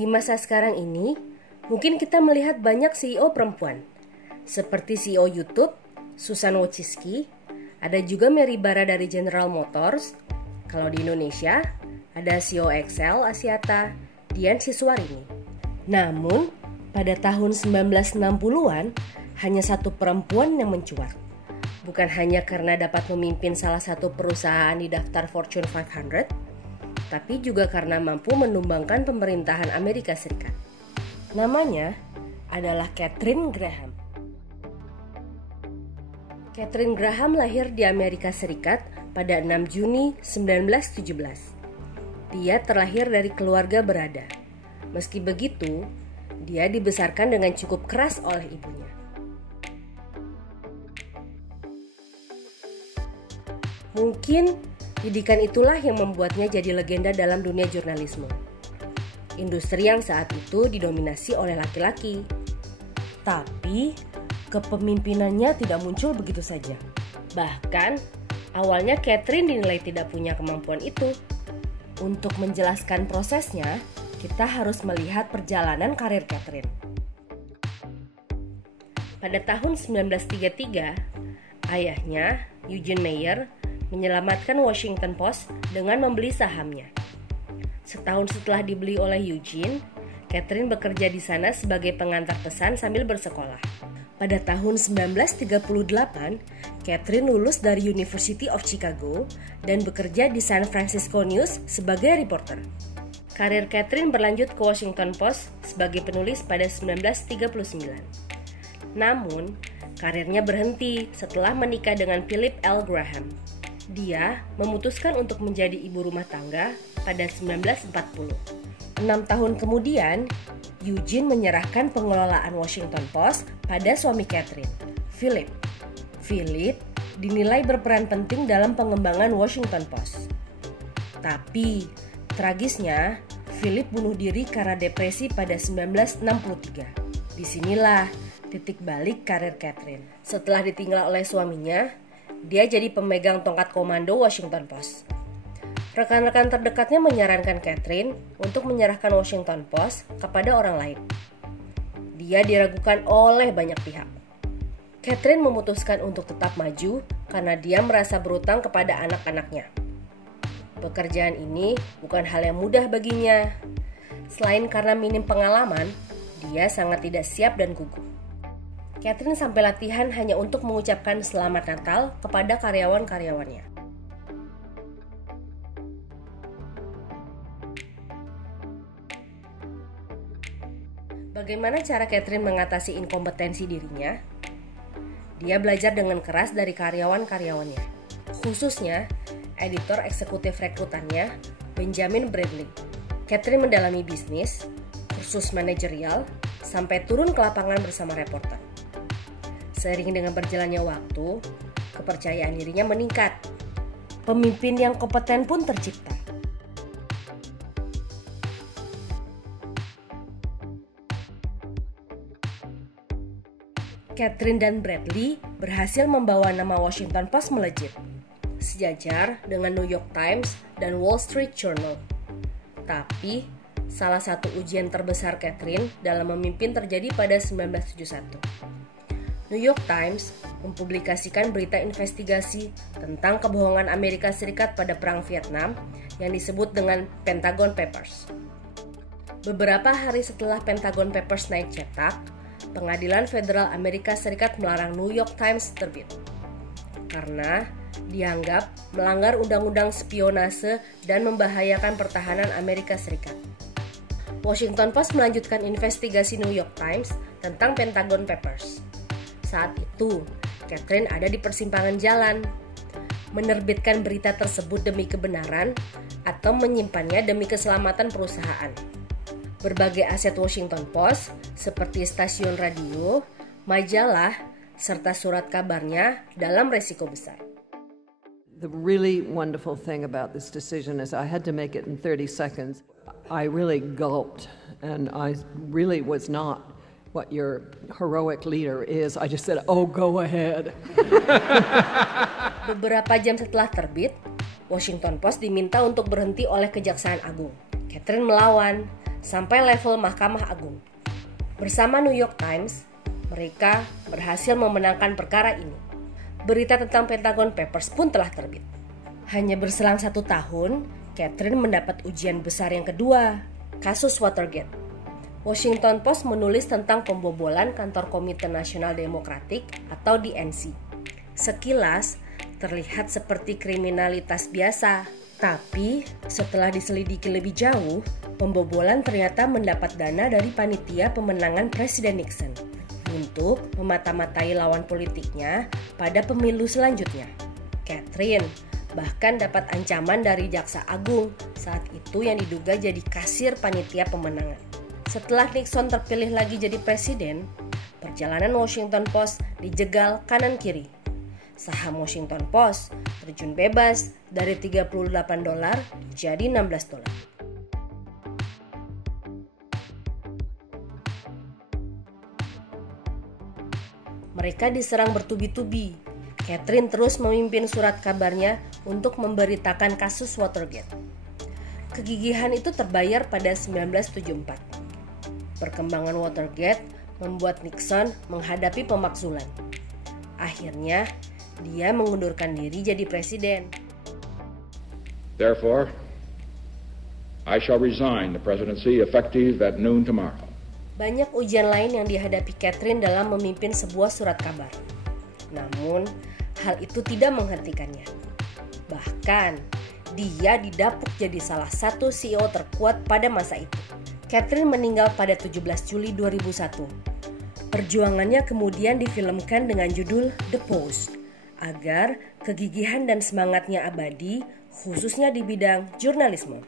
Di masa sekarang ini, mungkin kita melihat banyak CEO perempuan, seperti CEO YouTube, Susan Wojcicki, ada juga Mary Barra dari General Motors. Kalau di Indonesia, ada CEO Excel Asyata, Dian Siswarini. Namun, pada tahun 1960-an, hanya satu perempuan yang mencuat. Bukan hanya karena dapat memimpin salah satu perusahaan di daftar Fortune 500, tapi juga karena mampu menumbangkan pemerintahan Amerika Serikat. Namanya adalah Katharine Graham. Katharine Graham lahir di Amerika Serikat pada 6 Juni 1917. Dia terlahir dari keluarga berada. Meski begitu, dia dibesarkan dengan cukup keras oleh ibunya. Mungkin didikan itulah yang membuatnya jadi legenda dalam dunia jurnalisme. Industri yang saat itu didominasi oleh laki-laki. Tapi, kepemimpinannya tidak muncul begitu saja. Bahkan, awalnya Katharine dinilai tidak punya kemampuan itu. Untuk menjelaskan prosesnya, kita harus melihat perjalanan karir Katharine. Pada tahun 1933, ayahnya, Eugene Meyer, menyelamatkan Washington Post dengan membeli sahamnya. Setahun setelah dibeli oleh Eugene, Katharine bekerja di sana sebagai pengantar pesan sambil bersekolah. Pada tahun 1938, Katharine lulus dari University of Chicago dan bekerja di San Francisco News sebagai reporter. Karir Katharine berlanjut ke Washington Post sebagai penulis pada 1939. Namun, karirnya berhenti setelah menikah dengan Philip L. Graham. Dia memutuskan untuk menjadi ibu rumah tangga pada 1940. 6 tahun kemudian, Eugene menyerahkan pengelolaan Washington Post pada suami Katharine, Philip. Philip dinilai berperan penting dalam pengembangan Washington Post. Tapi, tragisnya, Philip bunuh diri karena depresi pada 1963. Disinilah titik balik karir Katharine. Setelah ditinggal oleh suaminya, dia jadi pemegang tongkat komando Washington Post. Rekan-rekan terdekatnya menyarankan Katharine untuk menyerahkan Washington Post kepada orang lain. Dia diragukan oleh banyak pihak. Katharine memutuskan untuk tetap maju karena dia merasa berutang kepada anak-anaknya. Pekerjaan ini bukan hal yang mudah baginya. Selain karena minim pengalaman, dia sangat tidak siap dan gugup. Katharine sampai latihan hanya untuk mengucapkan selamat Natal kepada karyawan-karyawannya. Bagaimana cara Katharine mengatasi inkompetensi dirinya? Dia belajar dengan keras dari karyawan-karyawannya, khususnya editor eksekutif rekrutannya, Benjamin Bradley. Katharine mendalami bisnis, kursus manajerial, sampai turun ke lapangan bersama reporter. Seiring dengan berjalannya waktu, kepercayaan dirinya meningkat. Pemimpin yang kompeten pun tercipta. Katharine dan Bradley berhasil membawa nama Washington Post melejit, sejajar dengan New York Times dan Wall Street Journal. Tapi, salah satu ujian terbesar Katharine dalam memimpin terjadi pada 1971. New York Times mempublikasikan berita investigasi tentang kebohongan Amerika Serikat pada Perang Vietnam yang disebut dengan Pentagon Papers. Beberapa hari setelah Pentagon Papers naik cetak, Pengadilan Federal Amerika Serikat melarang New York Times terbit karena dianggap melanggar undang-undang spionase dan membahayakan pertahanan Amerika Serikat. Washington Post melanjutkan investigasi New York Times tentang Pentagon Papers. Saat itu, Katharine ada di persimpangan jalan, menerbitkan berita tersebut demi kebenaran atau menyimpannya demi keselamatan perusahaan. Berbagai aset Washington Post, seperti stasiun radio, majalah, serta surat kabarnya dalam resiko besar. The really wonderful thing about this decision is I had to make it in 30 seconds. I really gulped, and I really was not what your heroic leader is. I just said, oh, go ahead. Beberapa jam setelah terbit, Washington Post diminta untuk berhenti oleh Kejaksaan Agung. Katharine melawan, sampai level Mahkamah Agung. Bersama New York Times, mereka berhasil memenangkan perkara ini. Berita tentang Pentagon Papers pun telah terbit. Hanya berselang 1 tahun, Catherine mendapat ujian besar yang kedua, kasus Watergate. Washington Post menulis tentang pembobolan kantor Komite Nasional Demokratik atau DNC. Sekilas, terlihat seperti kriminalitas biasa. Tapi, setelah diselidiki lebih jauh, pembobolan ternyata mendapat dana dari panitia pemenangan Presiden Nixon untuk memata-matai lawan politiknya pada pemilu selanjutnya. Catherine bahkan dapat ancaman dari Jaksa Agung saat itu yang diduga jadi kasir panitia pemenangan. Setelah Nixon terpilih lagi jadi presiden, perjalanan Washington Post dijegal kanan-kiri. Saham Washington Post terjun bebas dari $38 jadi $16. Mereka diserang bertubi-tubi. Catherine terus memimpin surat kabarnya untuk memberitakan kasus Watergate. Kegigihan itu terbayar pada 1974. Perkembangan Watergate membuat Nixon menghadapi pemakzulan. Akhirnya, dia mengundurkan diri jadi presiden. Therefore, I shall resign the presidency effective at noon tomorrow. Banyak ujian lain yang dihadapi Catherine dalam memimpin sebuah surat kabar. Namun, hal itu tidak menghentikannya. Bahkan, dia didapuk jadi salah satu CEO terkuat pada masa itu. Catherine meninggal pada 17 Juli 2001. Perjuangannya kemudian difilmkan dengan judul The Post, agar kegigihan dan semangatnya abadi, khususnya di bidang jurnalisme.